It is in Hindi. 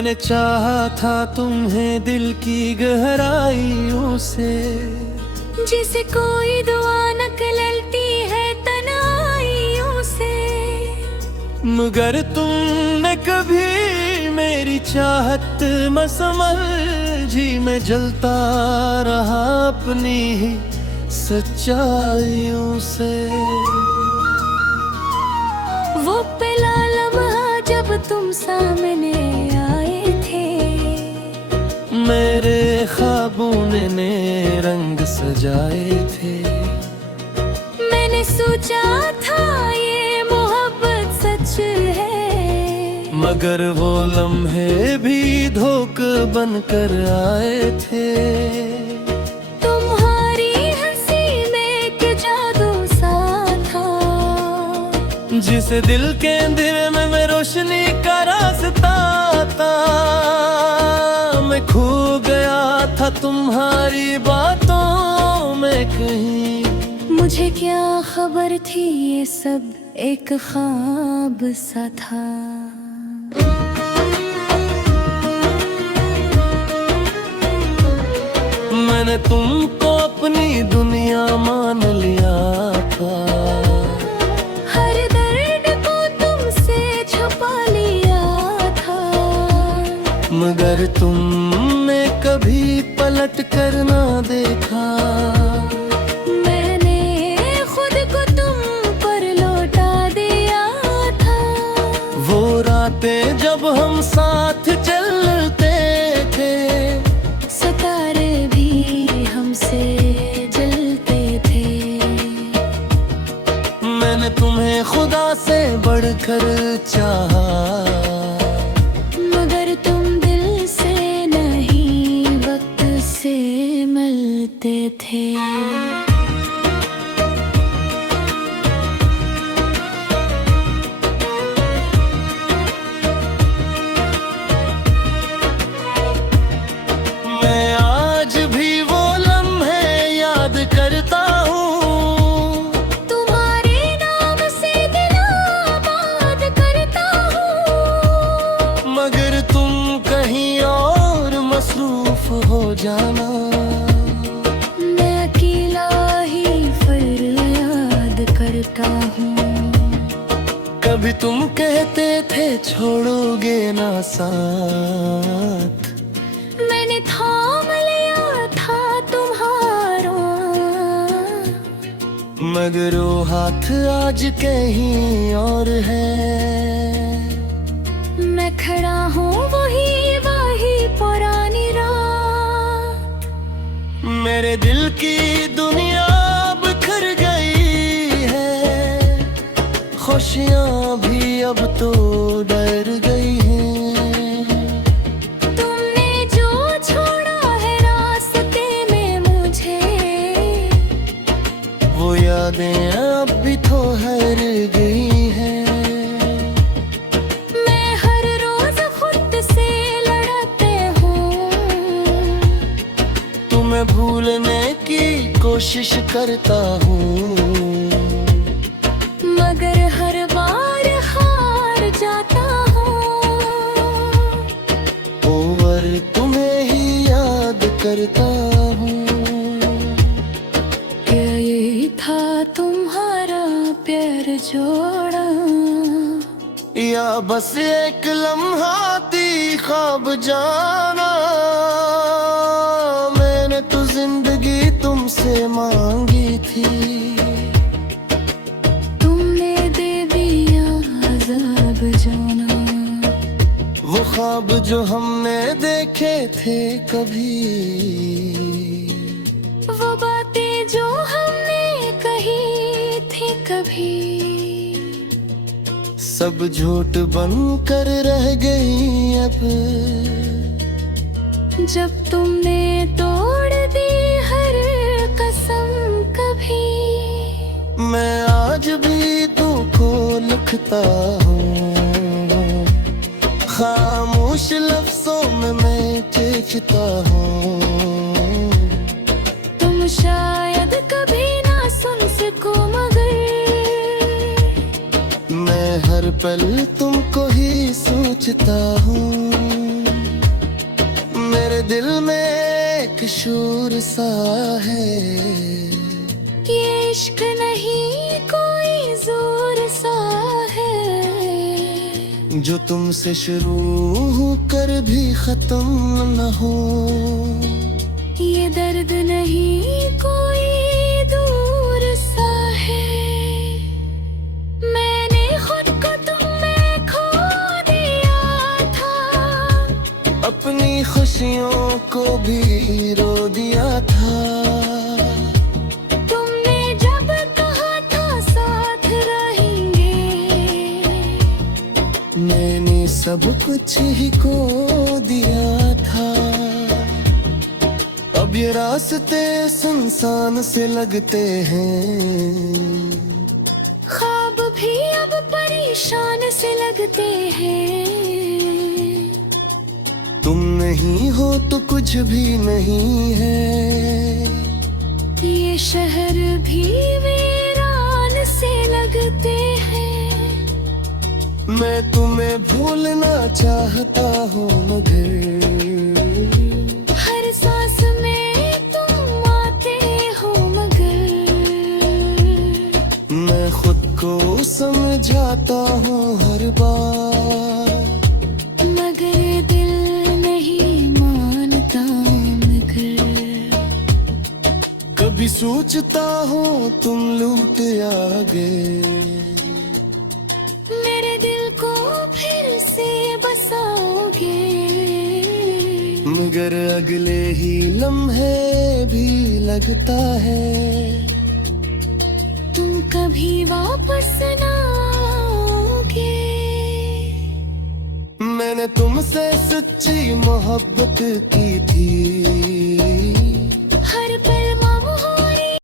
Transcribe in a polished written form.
मैंने चाहा था तुम्हें दिल की गहराइयों से, जिसे कोई दुआ निकलती है तन्हाइयों से। मगर तुमने कभी मेरी चाहत न समझी, मैं जलता रहा अपनी ही सच्चाइयों से। वो पहला लम्हा जब तुम सामने आए थे, मेरे ख्वाबों ने रंग सजाए थे। मैंने सोचा था ये मोहब्बत सच है, मगर वो लम्हे भी धोखा बनकर आए थे। तुम्हारी हंसी में एक जादू सा था, जिसे दिल के अंधेरे में रोशनी का रास्ता था। मैं खो गया था तुम्हारी बातों में कहीं, मुझे क्या खबर थी ये सब एक ख्वाब सा था। मैंने तुमको अपनी दुनिया मान लिया था, हर दर्द को तुमसे छुपा लिया था। मगर तुमने कभी पलट कर ना देखा। मैंने खुद को तुम पर लौटा दिया था। वो रातें जब हम साथ चलते थे, सितारे भी हमसे जलते थे। मैंने तुम्हें खुदा से बढ़कर चाहा, मगर तुम दिल से नहीं वक्त से मिलते थे। मैं आज भी वो लम्हे याद करता हूँ, तुम्हारे नाम से दिल आबाद करता हूँ। मगर तुम कहीं और मसरूफ हो जाना। मैं अकेला ही फरियाद करता हूँ। कभी तुम कहते थे छोड़ोगे ना साथ, मैंने थाम लिया था तुम्हारा, मगर वो हाथ आज कहीं और है। मैं खड़ा हूँ वही पुरानी रात। मेरे दिल की दुनिया बिखर गई है, खुशियाँ भी अब तो डर गई हैं। तुमने जो छोड़ा है रास्ते में मुझे, वो यादें अब भी तो हर गई हैं। मैं हर रोज खुद से लड़ते हूँ। तुम्हें भूलने की कोशिश करता हूँ, मगर हर बार हार जाता हूँ। और तुम्हें ही याद करता हूँ। क्या यही था तुम्हारा प्यार जोड़ा, या बस एक लम्हा थी ख्वाब जाना। मैंने तो जिंदगी तुमसे मांगी थी, तुमने दे दिया अज़ाब जाना। वो ख्वाब जो हमने देखे थे कभी, वो बातें जो हमने कही थी कभी, सब झूठ बनकर रह गई अब। जब तुमने तोड़ दी हर कसम कभी। मैं आज भी तुमको लिखता हूँ, खामोश लफ्जों में मैं चिढ़ता हूँ। तुम शायद कभी ना सुन सको, मगर मैं हर पल तुमको ही सोचता हूँ। दिल में एक शूर सा है, ये इश्क नहीं कोई जोर सा है, जो तुमसे शुरू कर भी खत्म न हो। ये दर्द नहीं कोई दूर सा है, मैंने खुद को तुम में खो दिया था, अपनी खुशियों को भी रो दिया था। तुमने जब कहा था साथ रहेंगे, मैंने सब कुछ ही खो दिया था। अब ये रास्ते सुनसान से लगते हैं, ख्वाब भी अब परेशान से लगते हैं। तुम नहीं हो तो कुछ भी नहीं है, ये शहर भी वीरान से लगते हैं। मैं तुम्हें भूलना चाहता हूँ मगर हर सांस में तुम आते हो मगर, मैं खुद को समझाता हूँ हर बार, मगर दिल नहीं मानता मगर। कभी सोचता हूँ तुम लूट आ गए, मेरे दिल को फिर से बसाओगे, मगर अगले ही लम्हे भी लगता है तुम कभी वापस ना आओगे। मैंने तुमसे सच्ची मोहब्बत की थी,